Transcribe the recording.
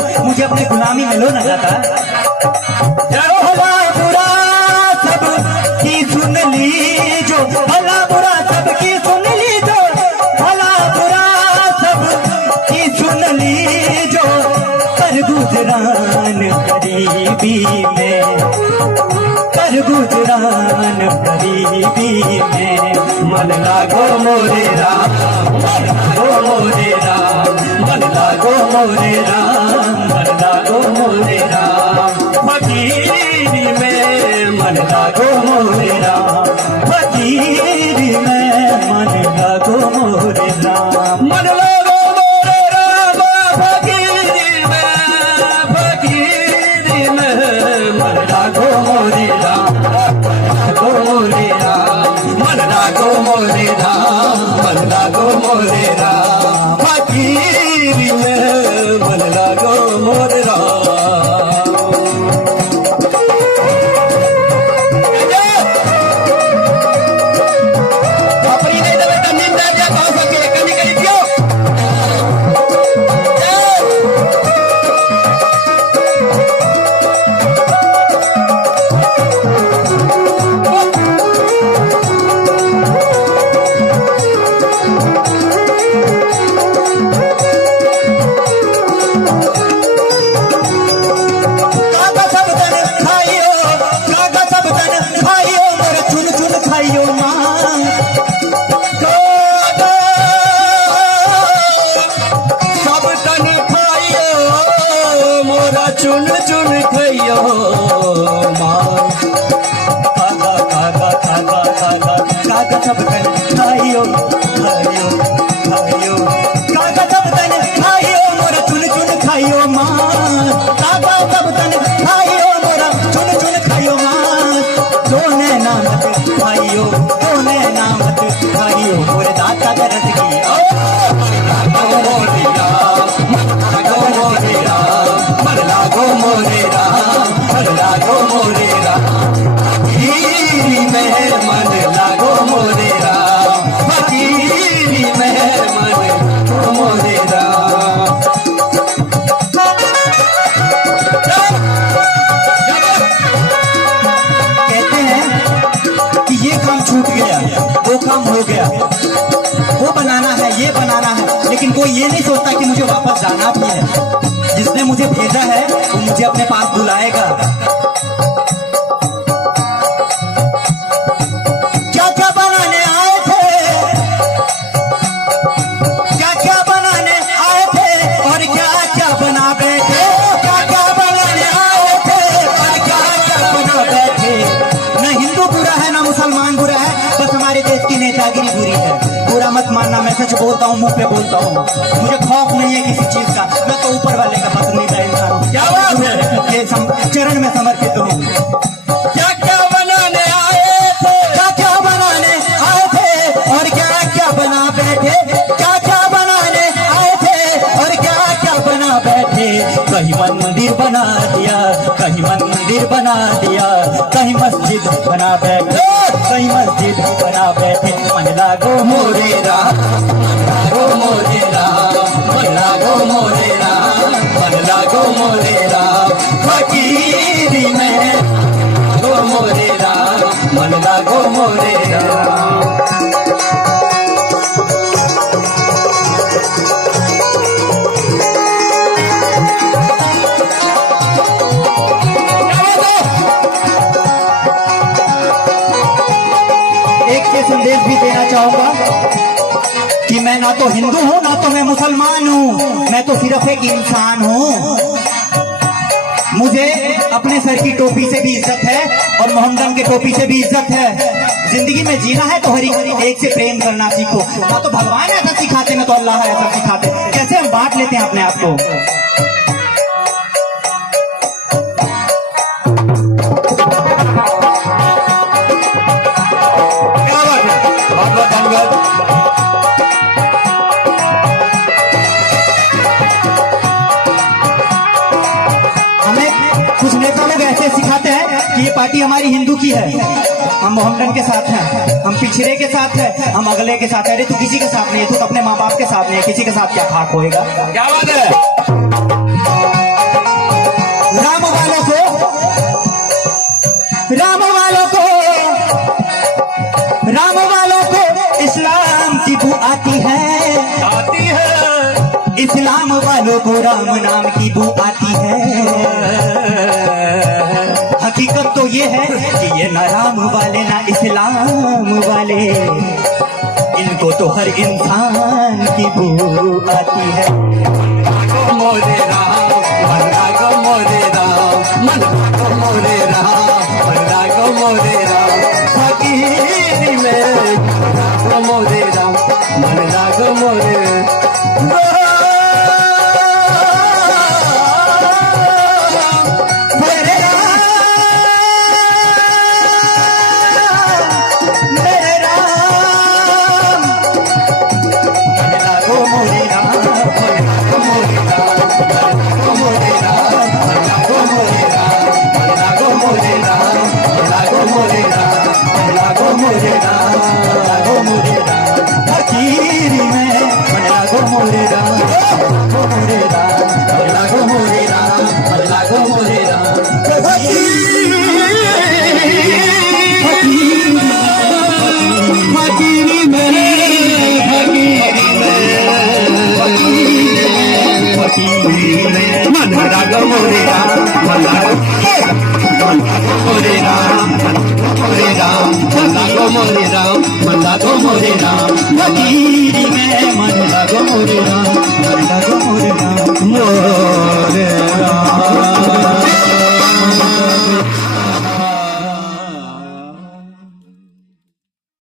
तो मुझे अपनी गुलामी में लो ना दाता। भला बुरा सब की सुन ली जो, भला बुरा सब की सुन ली जो, भला बुरा सब की सुन ली जो, कर गुजरान गरीबी में, कर गुजरान गरीबी में। मन लागो मोरे राम, मन लागो मोरे राम, मन लागो मोरे राम, मन लागो मोरे राम। फकीरी में मन लागो मोरे राम, फकीरी में मन लागो मोरे राम। मन लागो मोरे राम, फकीरी में, फकीरी में मन लागो मोरे राम, लागो मोरे राम, मन लागो मोरे राम, मन लागो मोरे राम। फकीरी में मन लागो मोरे राम। चुन चुन खइयो मां, खागा खागा खागा खागा खागा सब तन खाइयो खाइयो खाइयो, खागा सब तन खाइयो मोरा चुन चुन खाइयो मां, खागा सब तन खाइयो मोरा चुन चुन खाइयो मां। दोने नामत खाइयो, दोने नामत खाइयो मोरे दाता दरद की। लागो मोरे राम, मन लागो मोरे राम, फकीरी में मन लागो मोरे राम, फकीरी में मन लागो मोरे राम। कहते हैं कि ये काम छूट गया, वो काम हो गया, वो बनाना है, ये बनाना है, लेकिन कोई ये नहीं सोचता कि मुझे वापस जाना भी है। जिसने मुझे भेजा है वो मुझे अपने पास बुलाएगा। क्या क्या बनाने आए थे, क्या क्या बनाने आए थे और क्या क्या बना बैठे, क्या क्या बनाने आए थे और क्या क्या बना बैठे। न हिंदू बुरा है न मुसलमान बुरा है, बस हमारे देश की नेतागिरी बुरी है। बुरा मत मानना, मैं सच बोलता हूँ, मुंह पे बोलता हूँ, मुझे खौफ नहीं है किसी चीज का, मैं तो ऊपर वाले का पसंदीदा इंसान हूँ। क्या बात है, ये चरण में समर्पित हूँ। क्या क्या बनाने आए थे, क्या क्या बनाने आए थे और क्या क्या बना बैठे, क्या क्या बनाने आए थे और क्या क्या बना बैठे। कहीं मंदिर बना दिया, कहीं मंदिर बना दिया, कहीं मस्जिद बना बैठे, कहीं मस्जिद बना बैठे। मन लागो मोरे राम, मन लागो मोरे राम, मन लागो मोरे राम, मन लागो मोरे राम। फकीरी में लागो मोरे राम, मन लागो मोरे राम। संदेश भी देना चाहूंगा कि मैं ना तो हिंदू हूं ना तो मैं मुसलमान हूं, मैं तो सिर्फ एक इंसान हूं। मुझे अपने सर की टोपी से भी इज्जत है और मोहम्मदन के टोपी से भी इज्जत है। जिंदगी में जीना है तो हर एक से प्रेम करना सीखो। ना तो भगवान ऐसा सिखाते ना तो अल्लाह ऐसा सिखाते। कैसे हम बांट लेते हैं अपने आप को। कुछ नेता लोग ऐसे सिखाते हैं कि ये पार्टी हमारी हिंदू की है, हम मोहम्मदन के साथ हैं, हम पिछड़े के साथ हैं, हम अगले के साथ है। अरे तू किसी के साथ नहीं है, तू अपने माँ बाप के साथ नहीं है, किसी के साथ क्या खाक होएगा। क्या बात है। आती है, आती है। इस्लाम वालों को राम नाम की बू आती है। हकीकत तो ये है कि ये ना राम वाले ना इस्लाम वाले, इनको तो हर इंसान की बू आती है। गो मोरे राम, मन्ना गो मोरे राम, मन्ना गो मोरे राम, मन्ना गो मोरे राम। फकीरी में मन्ना गो मोरे राम, मन्ना गो मोरे मेरे राम, मेरे राम, मन्ना गो मोरे राम, मन्ना गो मोरे राम, मन्ना गो मोरे राम, मन्ना गो मोरे राम, मन्ना गो मोरे राम, मन्ना गो मोरे राम, मन्ना गो मोरे राम, मन्ना गो मोरे राम। फकीरी में मन्ना गो मोरे राम, गो मोरे राम, मन्ना गो मोरे राम, मन्ना गो मोरे राम। फकीरी में, फकीरी में, मन्ना गो मोरे राम, मन्ना गो मोरे राम, मोरे राम, मन्ना गो मोरे राम, मन्ना गो मोरे राम। फकीरी में मन्ना गो मोरे राम।